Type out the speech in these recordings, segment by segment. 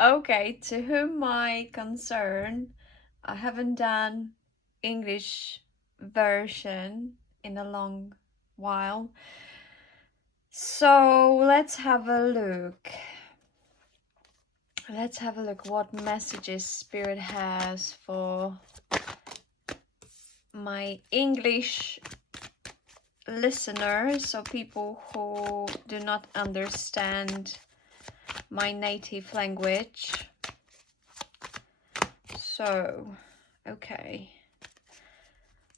Okay, to whom my concern, I haven't done English version in a long while. So let's have a look. Let's have a look what messages Spirit has for my English listeners, so people who do not understand my native language. So, okay.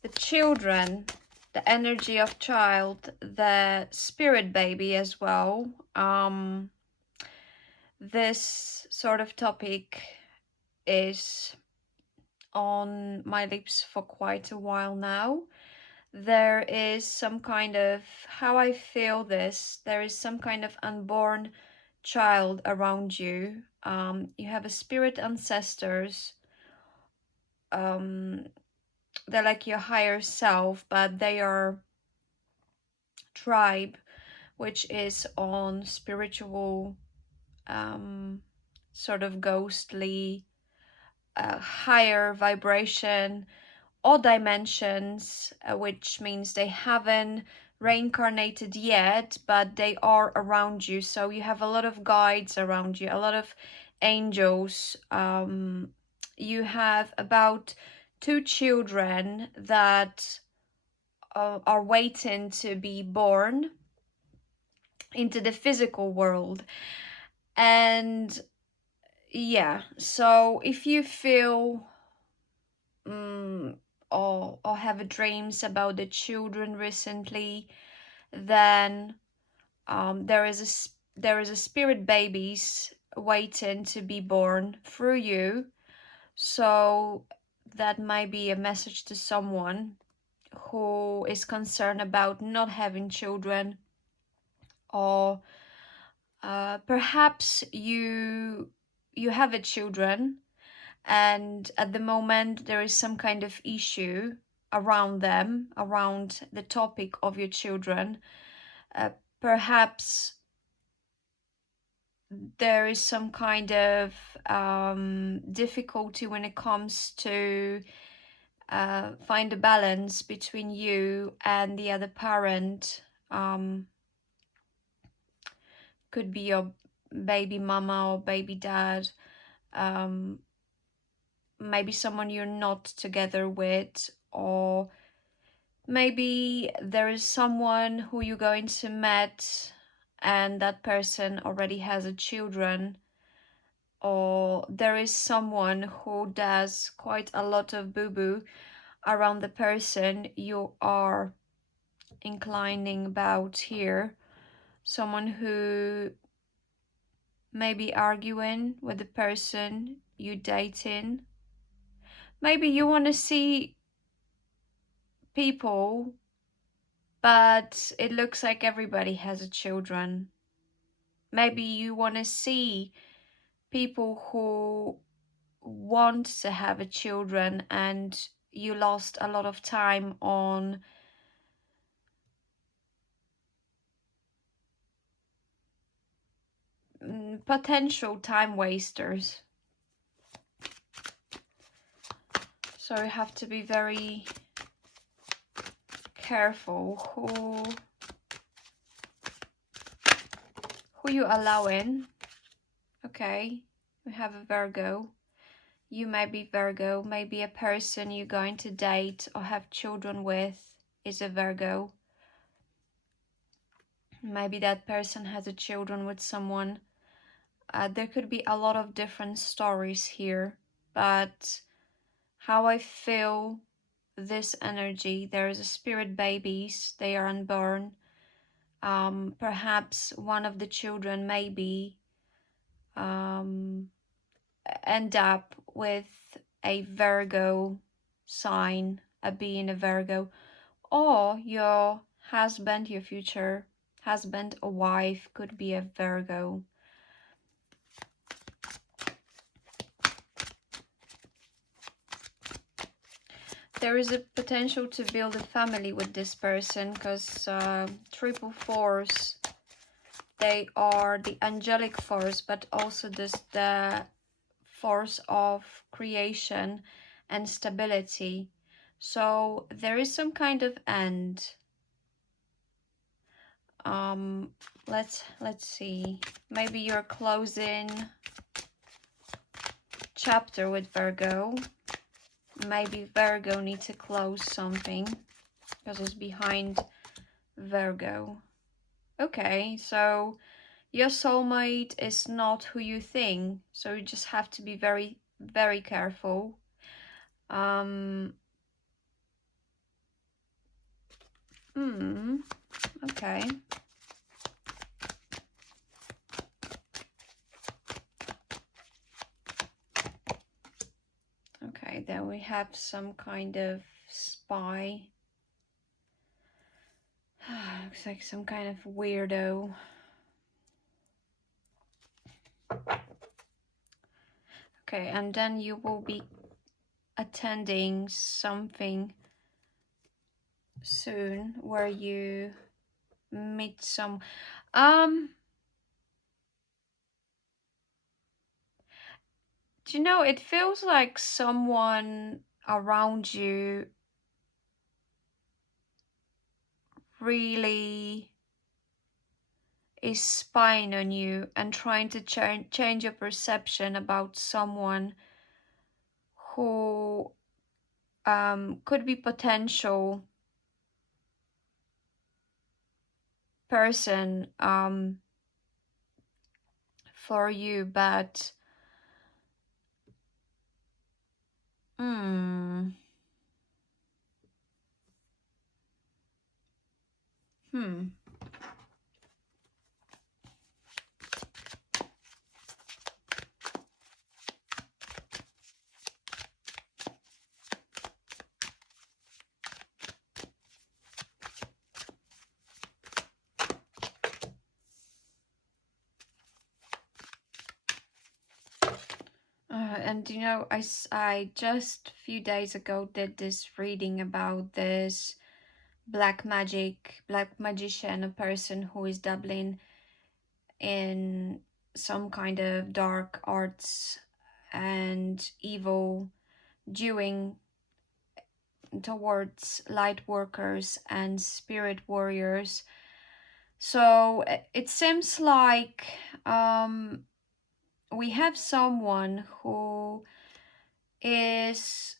The children, the energy of child, the spirit baby as well. This sort of topic is on my lips for quite a while now. There is some kind of, how I feel this, there is some kind of unborn child around you. You have a spirit ancestors. They're like your higher self, but they are tribe, which is on spiritual, sort of ghostly, higher vibration or dimensions, which means they haven't reincarnated yet, but they are around you. So you have a lot of guides around you, a lot of angels. You have about 2 children that are waiting to be born into the physical world. And yeah, so if you feel or have dreams about the children recently, then there is a spirit babies waiting to be born through you. So that might be a message to someone who is concerned about not having children, or perhaps you have a children, and at the moment there is some kind of issue around them, around the topic of your children. Perhaps there is some kind of difficulty when it comes to find a balance between you and the other parent. Could be your baby mama or baby dad, maybe someone you're not together with, or maybe there is someone who you're going to meet and that person already has a children, or there is someone who does quite a lot of boo-boo around the person you are inclining about here. Someone who may be arguing with the person you dating. Maybe you want to see people, but it looks like everybody has a children. Maybe you want to see people who want to have a children, and you lost a lot of time on potential time wasters. So you have to be very careful who you allow in. Okay, we have a Virgo. You may be Virgo. Maybe a person you're going to date or have children with is a Virgo. Maybe that person has a children with someone. There could be a lot of different stories here, but how I feel this energy, there is a spirit babies, they are unborn. Perhaps one of the children maybe end up with a Virgo sign, a being a Virgo, or your husband, your future husband or wife could be a Virgo. There is a potential to build a family with this person, because triple fours, they are the angelic force, but also the force of creation and stability. So there is some kind of end. Let's see. Maybe you're closing chapter with Virgo. Maybe Virgo needs to close something because it's behind Virgo. Okay, so your soulmate is not who you think, so you just have to be very, very careful. Okay. Okay, then we have some kind of spy. Looks like some kind of weirdo. Okay, and then you will be attending something soon where you meet some do you know, it feels like someone around you really is spying on you and trying to change your perception about someone who could be potential person for you, but and you know, I just a few days ago did this reading about this black magician, a person who is dabbling in some kind of dark arts and evil doing towards light workers and spirit warriors. So it seems like we have someone who is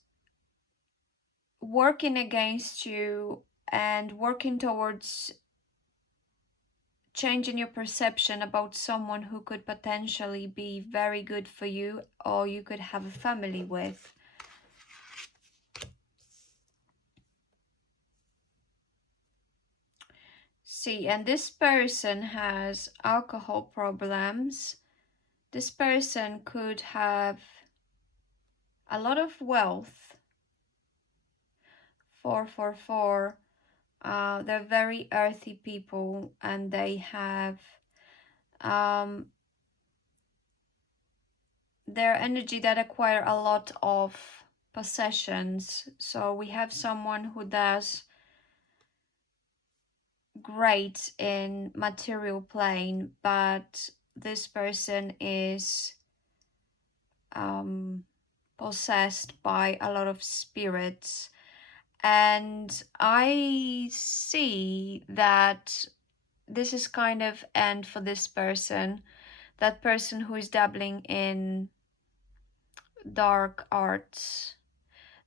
working against you and working towards changing your perception about someone who could potentially be very good for you or you could have a family with. See, and this person has alcohol problems. This person could have a lot of wealth. 444. They're very earthy people and they have their energy that acquire a lot of possessions. So we have someone who does great in material plane, but this person is possessed by a lot of spirits. And I see that this is kind of end for this person, that person who is dabbling in dark arts,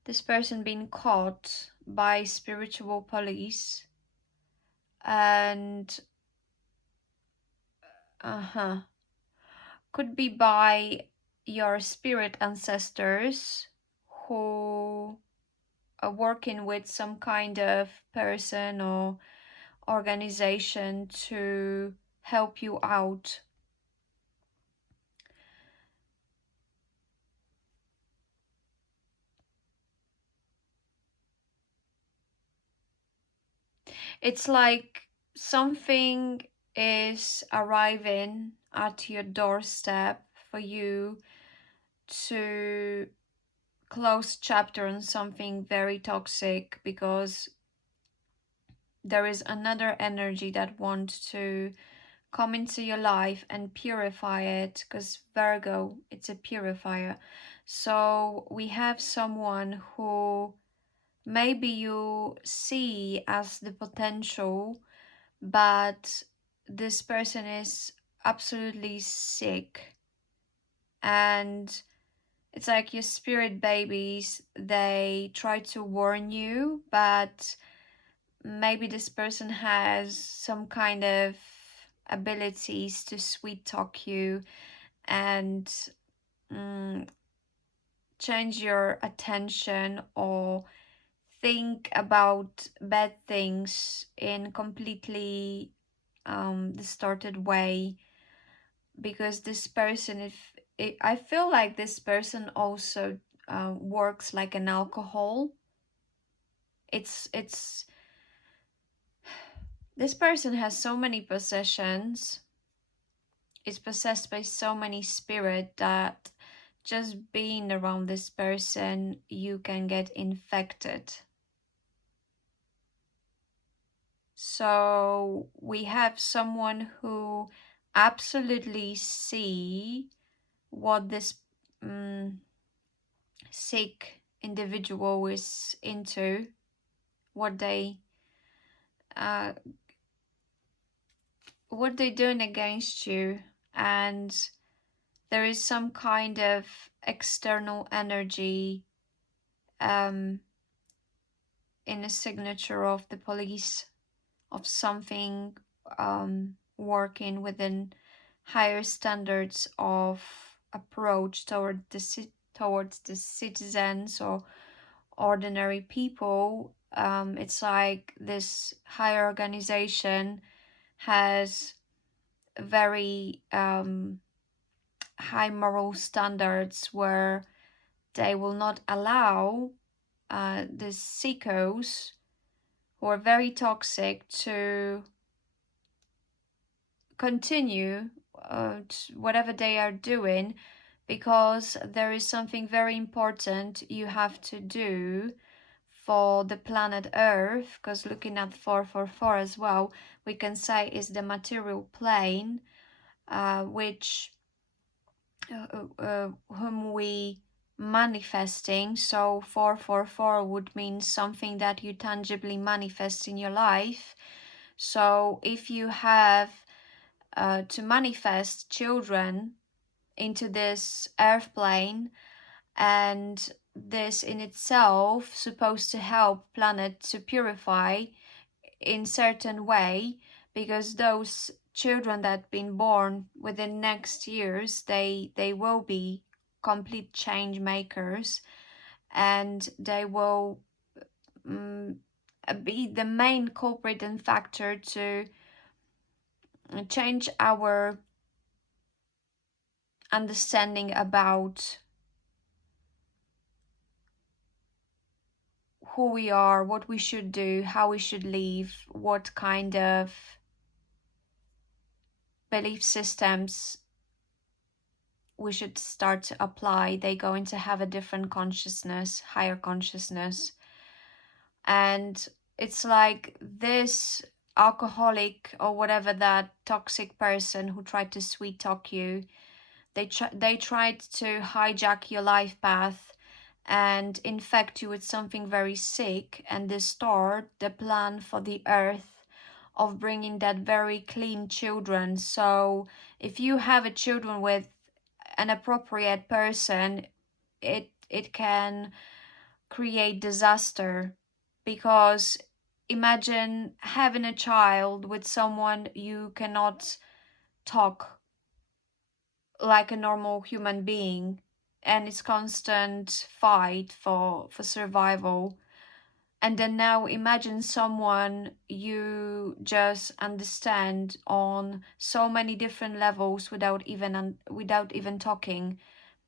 this person being caught by spiritual police and could be by your spirit ancestors who are working with some kind of person or organization to help you out. It's like something is arriving at your doorstep for you to close chapter on something very toxic, because there is another energy that wants to come into your life and purify it, because Virgo, it's a purifier. So we have someone who maybe you see as the potential, but this person is absolutely sick. And it's like your spirit babies, they try to warn you, but maybe this person has some kind of abilities to sweet talk you and mm, change your attention, or think about bad things in completely distorted way. Because this person, if I feel like this person also works like an alcohol. It's this person has so many possessions, is possessed by so many spirit, that just being around this person you can get infected. So we have someone who absolutely see what this sick individual is into, uh, what they're doing against you, and there is some kind of external energy in a signature of the police, of something working within higher standards of approach towards the citizens or ordinary people. It's like this higher organization has very high moral standards, where they will not allow the sickos who are very toxic to continue whatever they are doing, because there is something very important you have to do for the planet Earth. Because looking at 444 as well, we can say is the material plane, which whom we manifesting. So 444 would mean something that you tangibly manifest in your life. So if you have to manifest children into this earth plane, and this in itself supposed to help planet to purify in certain way, because those children that been born within next years, they will be complete change makers, and they will be the main culprit and factor to change our understanding about who we are, what we should do, how we should live, what kind of belief systems we should start to apply. They're going to have a different consciousness, higher consciousness. And it's like this alcoholic or whatever, that toxic person who tried to sweet talk you, they tried to hijack your life path and infect you with something very sick, and distort the plan for the earth of bringing that very clean children. So if you have a children with an appropriate person, it can create disaster. Because imagine having a child with someone you cannot talk like a normal human being, and it's constant fight for survival. And then now imagine someone you just understand on so many different levels without even talking.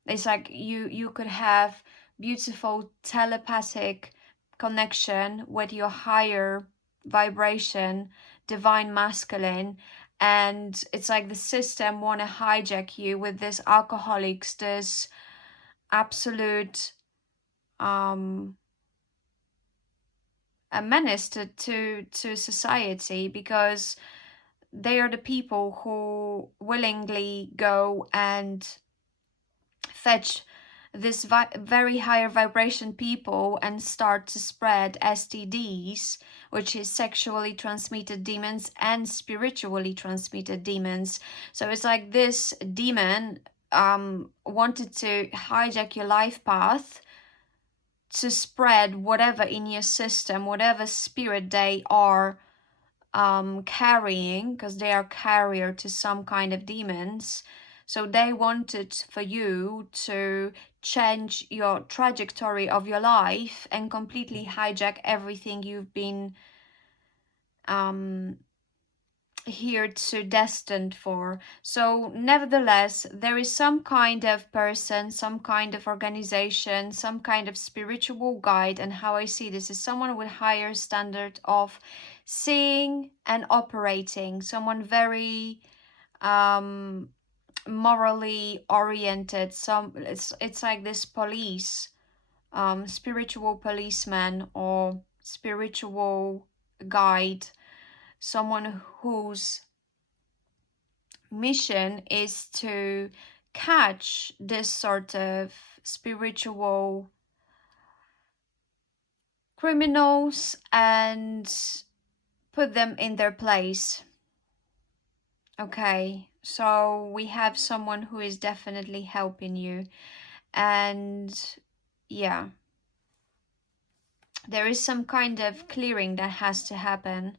It's like you could have beautiful telepathic connection with your higher vibration, divine masculine, and it's like the system want to hijack you with this alcoholics, this absolute a menace to society. Because they are the people who willingly go and fetch this very higher vibration people and start to spread STDs, which is sexually transmitted demons and spiritually transmitted demons. So it's like this demon wanted to hijack your life path to spread whatever in your system, whatever spirit they are carrying, because they are carrier to some kind of demons. So they wanted for you to change your trajectory of your life and completely hijack everything you've been here to destined for. So nevertheless, there is some kind of person, some kind of organization, some kind of spiritual guide, and how I see this is someone with higher standard of seeing and operating, someone very morally oriented. It's like this police, spiritual policeman or spiritual guide, someone whose mission is to catch this sort of spiritual criminals and put them in their place. Okay, so we have someone who is definitely helping you, and yeah, there is some kind of clearing that has to happen,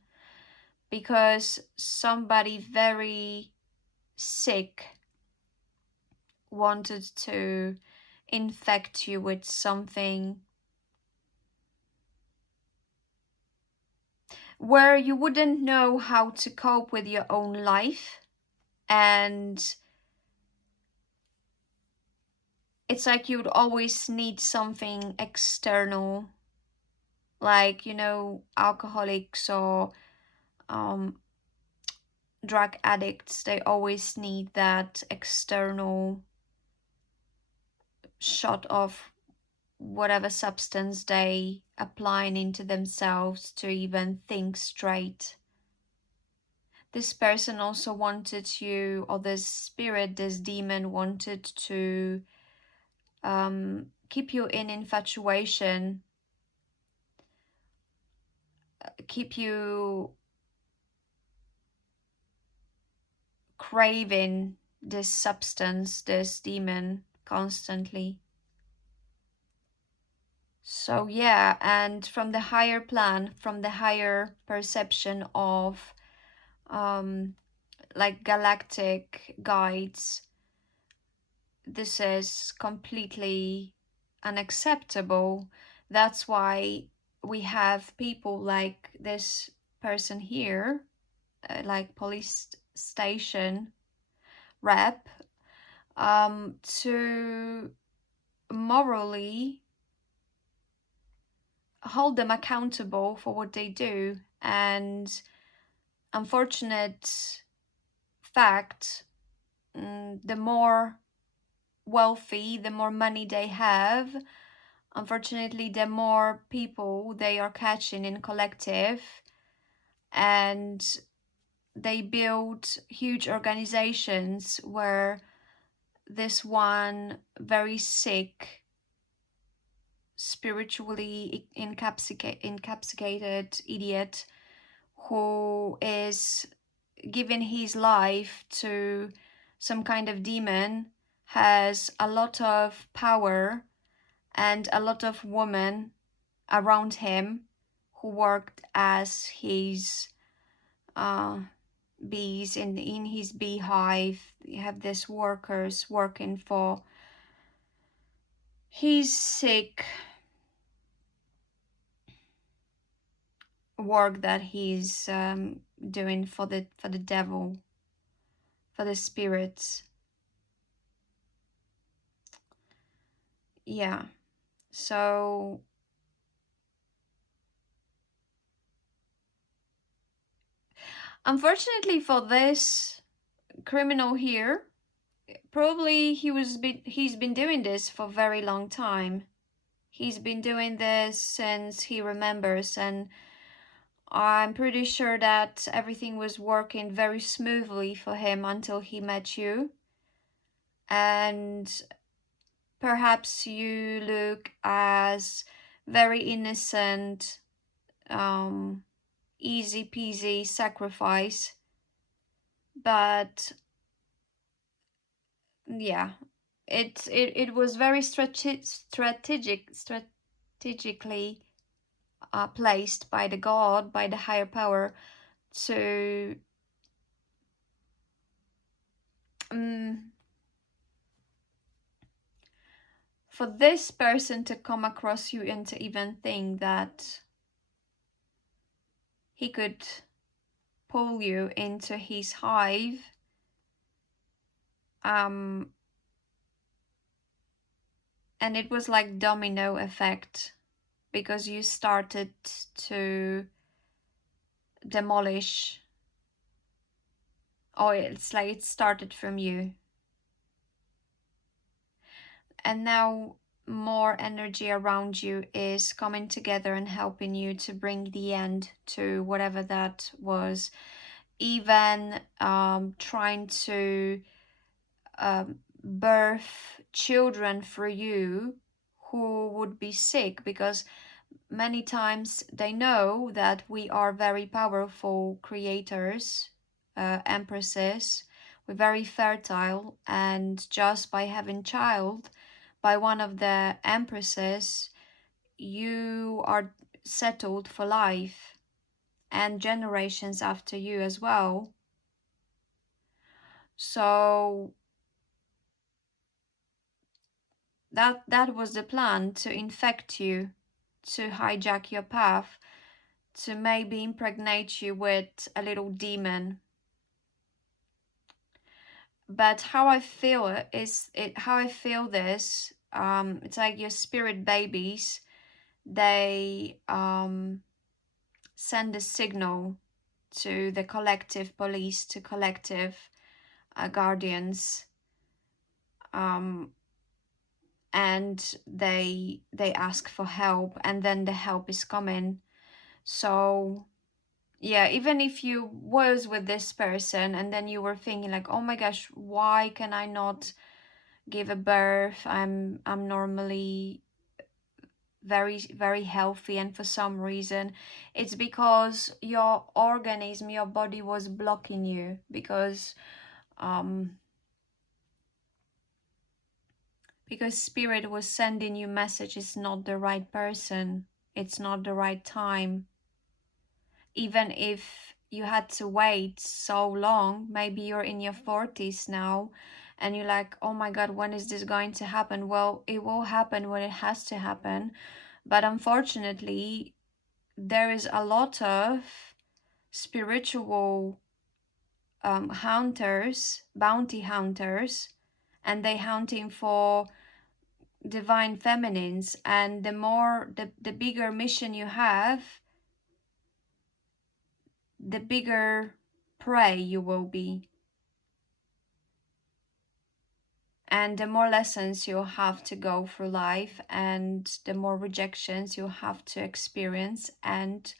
because somebody very sick wanted to infect you with something where you wouldn't know how to cope with your own life, and it's like you'd always need something external, like, you know, alcoholics or drug addicts, they always need that external shot of whatever substance they applying into themselves to even think straight. This person also wanted you, or this spirit, this demon wanted to keep you in infatuation, keep you craving this substance, this demon, constantly. So yeah, and from the higher plan, from the higher perception of like galactic guides, this is completely unacceptable. That's why we have people like this person here, like police station rep, to morally hold them accountable for what they do. And unfortunate fact, the more wealthy, the more money they have, unfortunately the more people they are catching in collective, and they build huge organizations where this one very sick, spiritually encapsulated idiot who is giving his life to some kind of demon has a lot of power and a lot of women around him who worked as his bees in his beehive. You have these workers working for his sick work that he's doing for the devil, for the spirits. Yeah, so unfortunately for this criminal here, probably he's been doing this for a very long time. He's been doing this since he remembers, and I'm pretty sure that everything was working very smoothly for him until he met you. And perhaps you look as very innocent, easy peasy sacrifice. But yeah, it was very strategically placed by the God, by the higher power, to for this person to come across you and to even think that he could pull you into his hive. And it was like domino effect, because you started to demolish, or it's like it started from you. And now more energy around you is coming together and helping you to bring the end to whatever that was. Even trying to birth children for you who would be sick, because many times they know that we are very powerful creators, empresses. We're very fertile, and just by having child by one of the empresses, you are settled for life and generations after you as well. So that was the plan, to infect you, to hijack your path, to maybe impregnate you with a little demon. But how I feel it is how I feel this, it's like your spirit babies, they send a signal to the collective police, to collective guardians, and they ask for help, and then the help is coming. So yeah, even if you was with this person and then you were thinking like, oh my gosh, why can I not give a birth? I'm normally very healthy, and for some reason it's because your organism, your body was blocking you, because spirit was sending you message, it's not the right person, it's not the right time. Even if you had to wait so long, maybe you're in your 40s now and you're like, oh my god, when is this going to happen? Well, it will happen when it has to happen. But unfortunately, there is a lot of spiritual hunters, bounty hunters, and they hunting for divine feminines. And the more, the bigger mission you have, the bigger prey you will be, and the more lessons you'll have to go through life, and the more rejections you'll have to experience and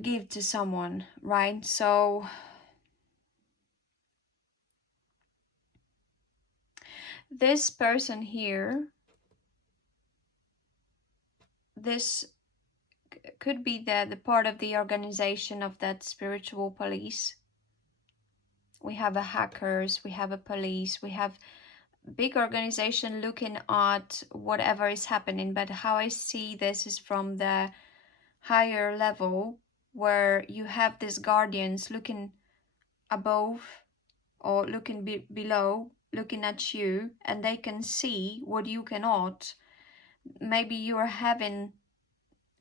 give to someone, right? So this person here, this could be the part of the organization of that spiritual police. We have a hackers, we have a police, we have big organization looking at whatever is happening. But how I see this is from the higher level, where you have these guardians looking above or looking below, looking at you, and they can see what you cannot. Maybe you are having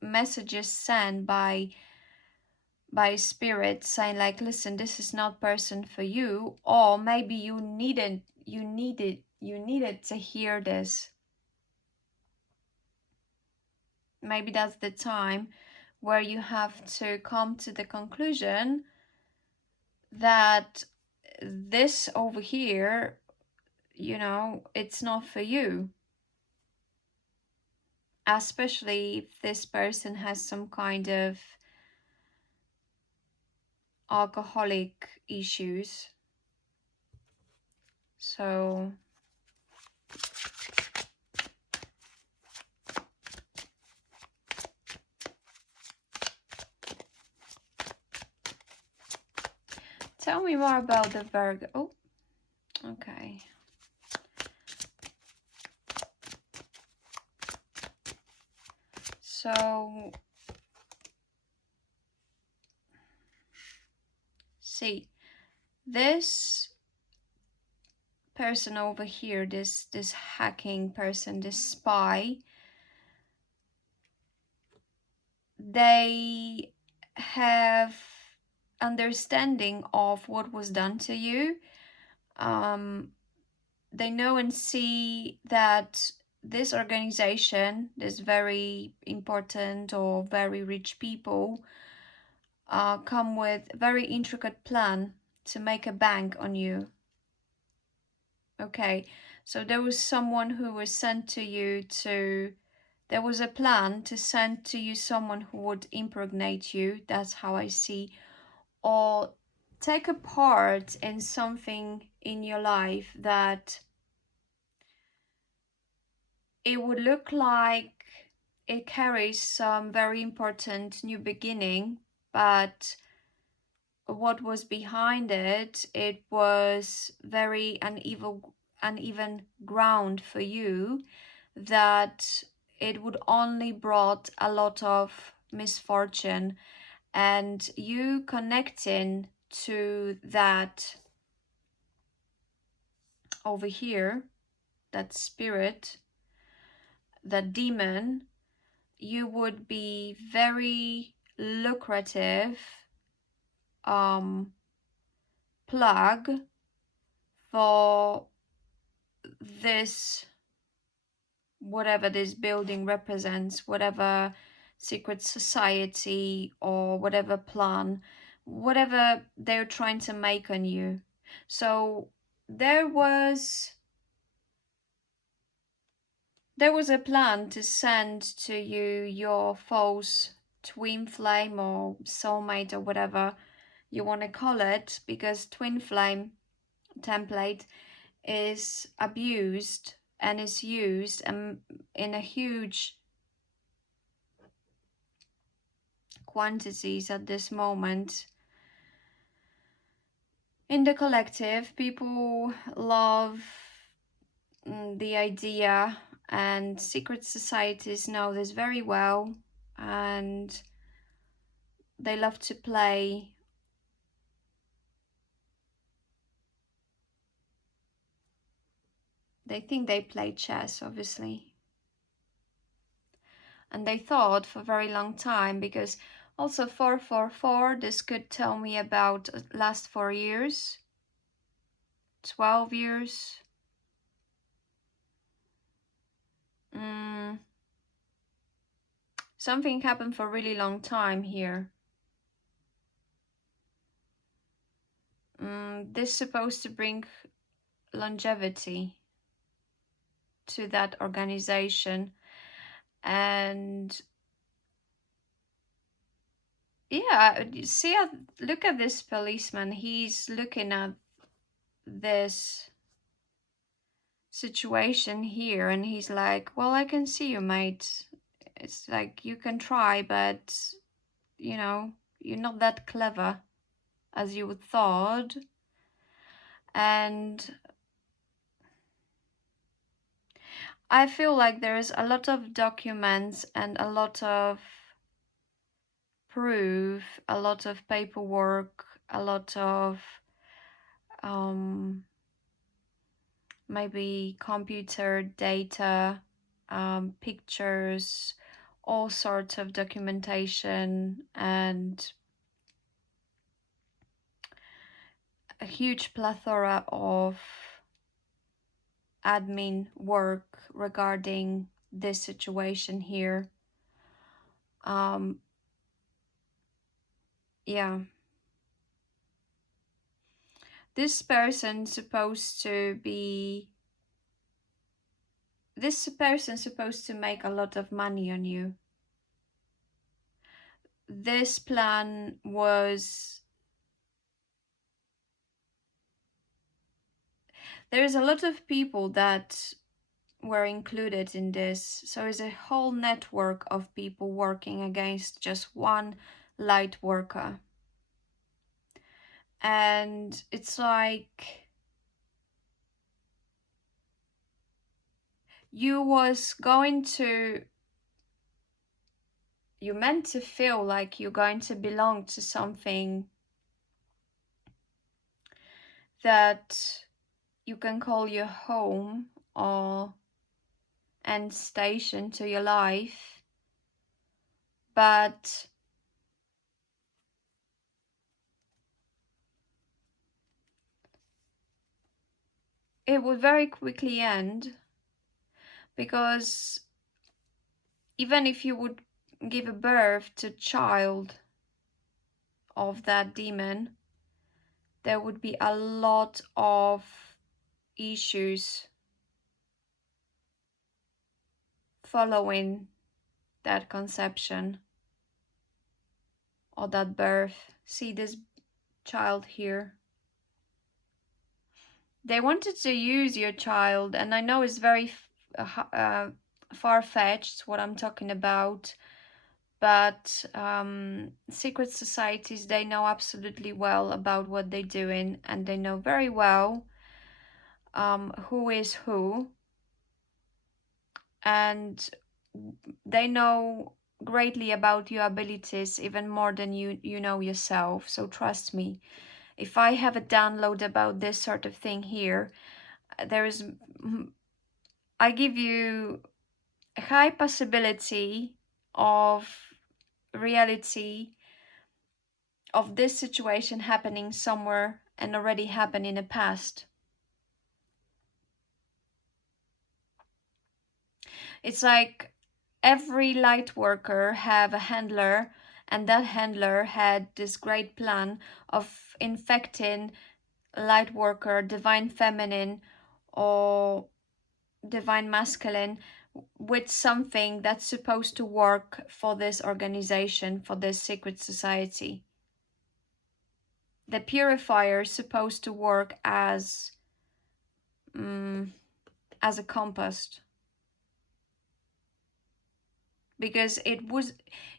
messages sent by spirit saying like, listen, this is not person for you. Or maybe you needed to hear this. Maybe that's the time where you have to come to the conclusion that this over here, it's not for you. especially if this person has some kind of alcoholic issues. So tell me more about the Virgo. Oh, okay. So, see, this person over here, this hacking person, this spy, they have understanding of what was done to you. They know and see that this organization, this very important or very rich people, come with a very intricate plan to make a bank on you. Okay, so there was someone who was sent to you to, there was a plan to send to you someone who would impregnate you. That's how I see. Or take a part in something in your life that it would look like it carries some very important new beginning, but what was behind it, it was very uneven ground for you, that it would only brought a lot of misfortune, and you connecting to that over here, that spirit, that demon, you would be very lucrative plug for this, whatever this building represents, whatever secret society or whatever plan, whatever they're trying to make on you. So there was a plan to send to you your false twin flame or soulmate or whatever you want to call it, because twin flame template is abused and is used in a huge quantities at this moment. In the collective, people love the idea, and secret societies know this very well, and they love to play they think they play chess, obviously. And they thought for a very long time, because also 444, this could tell me about last 4 years, 12 years. Something happened for a really long time here. This is supposed to bring longevity to that organization. And yeah, see, look at this policeman. He's looking at this situation here, and he's like, well, I can see you, mate. It's like, you can try, but you know, you're not that clever as you would thought. And I feel like there's a lot of documents and a lot of proof, a lot of paperwork, a lot of maybe computer data, pictures, all sorts of documentation, and a huge plethora of admin work regarding this situation here. Yeah, this person supposed to be this person supposed to make a lot of money on you. This plan was, there's a lot of people that were included in this, so it's a whole network of people working against just one light worker. And it's like you meant to feel like you're going to belong to something that you can call your home or end station to your life, but it would very quickly end, because even if you would give a birth to a child of that demon, there would be a lot of issues following that conception or that birth. See this child here. They wanted to use your child, and I know it's very far-fetched what I'm talking about, but secret societies, they know absolutely well about what they're doing, and they know very well who is who, and they know greatly about your abilities, even more than you know yourself. So trust me, if I have a download about this sort of thing here, I give you a high possibility of reality of this situation happening somewhere and already happened in the past. It's like every light worker have a handler, and that handler had this great plan of infecting light worker, divine feminine or divine masculine, with something that's supposed to work for this organization, for this secret society. The purifier is supposed to work as a compost, because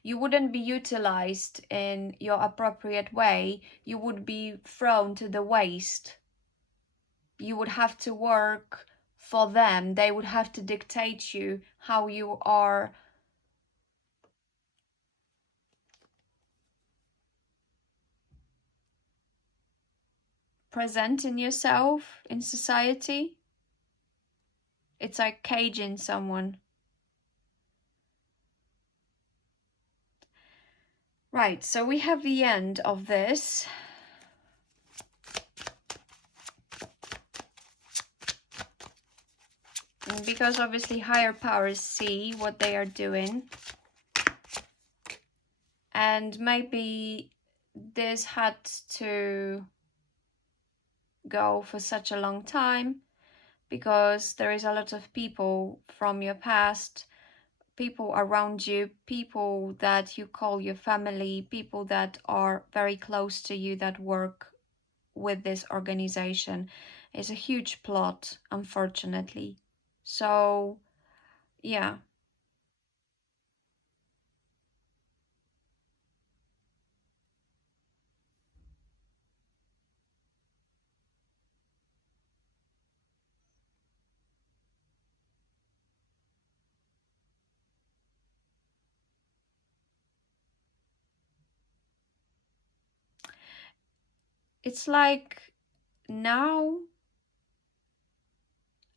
you wouldn't be utilized in your appropriate way. You would be thrown to the waste. You would have to work for them. They would have to dictate you how you are presenting yourself in society. It's like caging someone. Right, so we have the end of this. And because obviously higher powers see what they are doing, and maybe this had to go for such a long time because there is a lot of people from your past, people around you, people that you call your family, people that are very close to you that work with this organization. It's a huge plot, unfortunately. So, yeah. It's like now,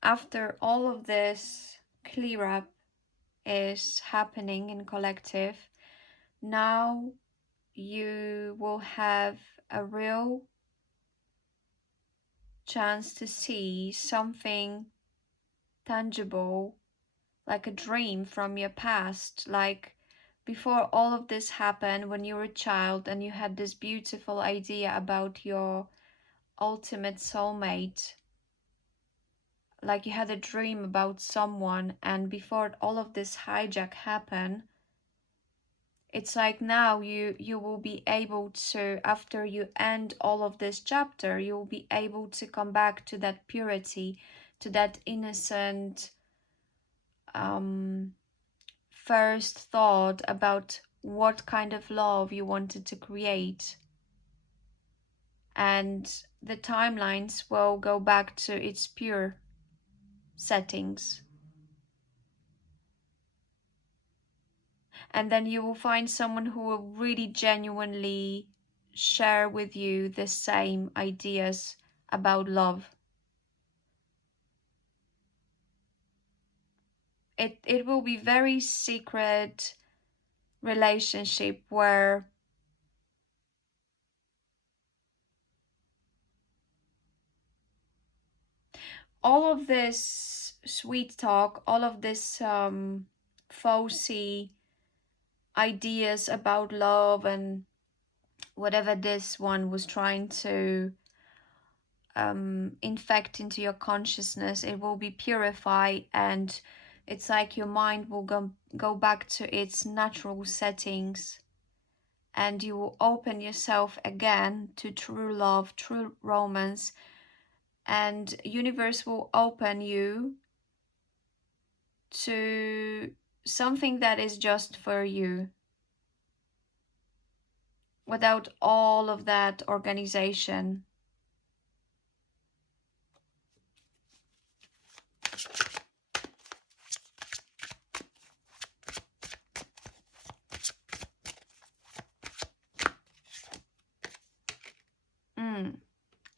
after all of this clear up is happening in collective, now you will have a real chance to see something tangible, like a dream from your past, like before all of this happened, when you were a child and you had this beautiful idea about your ultimate soulmate, like you had a dream about someone, and before all of this hijack happened, it's like now you will be able to, after you end all of this chapter, you will be able to come back to that purity, to that innocent first thought about what kind of love you wanted to create. And the timelines will go back to its pure settings. And then you will find someone who will really genuinely share with you the same ideas about love. It will be very secret relationship where all of this sweet talk, all of this falsy ideas about love and whatever this one was trying to infect into your consciousness, it will be purified, and it's like your mind will go back to its natural settings, and you will open yourself again to true love, true romance, and universe will open you to something that is just for you, without all of that organization.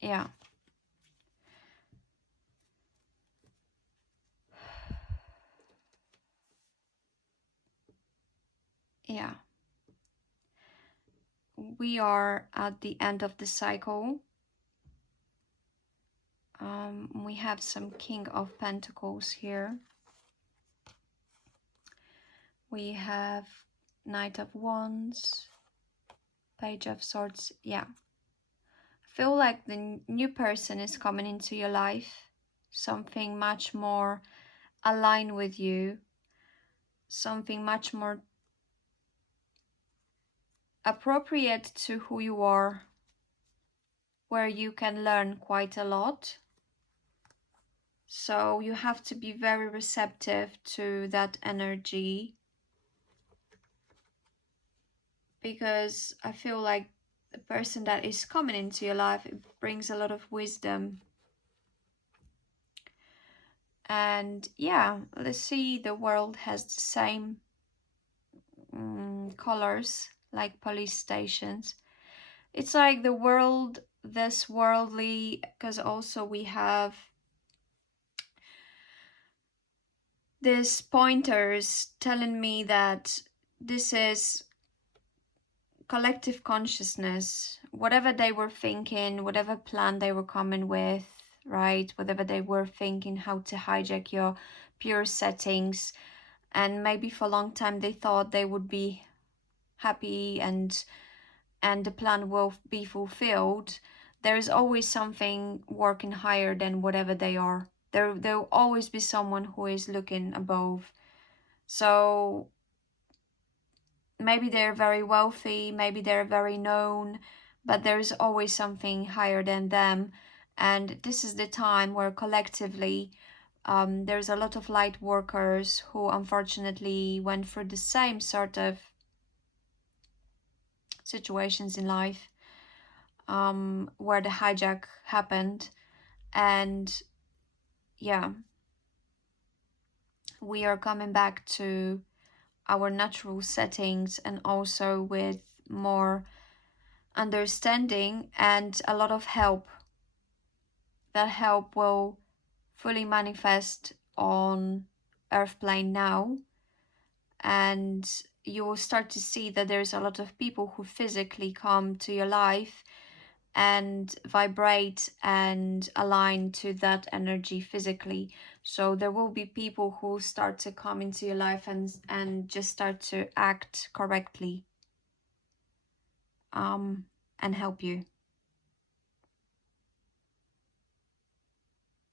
Yeah. Yeah. We are at the end of the cycle. We have some King of Pentacles here. We have Knight of Wands, Page of Swords. Yeah. I feel like the new person is coming into your life. Something much more aligned with you. Something much more appropriate to who you are, where you can learn quite a lot. So you have to be very receptive to that energy, because I feel like the person that is coming into your life, it brings a lot of wisdom. And yeah, let's see, the world has the same colors like police stations. It's like the world, this worldly, because also we have these pointers telling me that this is collective consciousness, whatever they were thinking, whatever plan they were coming with, right? Whatever they were thinking, how to hijack your pure settings. And maybe for a long time they thought they would be happy and the plan will be fulfilled. There is always something working higher than whatever they are. There will always be someone who is looking above. So maybe they're very wealthy, maybe they're very known, but there's always something higher than them. And this is the time where collectively there's a lot of light workers who unfortunately went through the same sort of situations in life, where the hijack happened. And yeah, we are coming back to our natural settings, and also with more understanding and a lot of help. That help will fully manifest on earth plane now, and you will start to see that there's a lot of people who physically come to your life and vibrate and align to that energy physically. So there will be people who start to come into your life and just start to act correctly, and help you.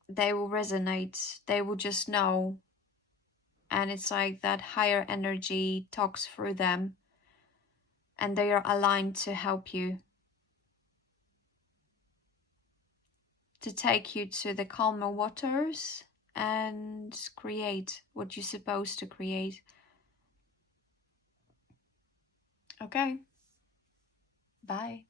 they will resonate. They will just know. And it's like that higher energy talks through them, and they are aligned to help you, to take you to the calmer waters and create what you're supposed to create. Okay. Bye.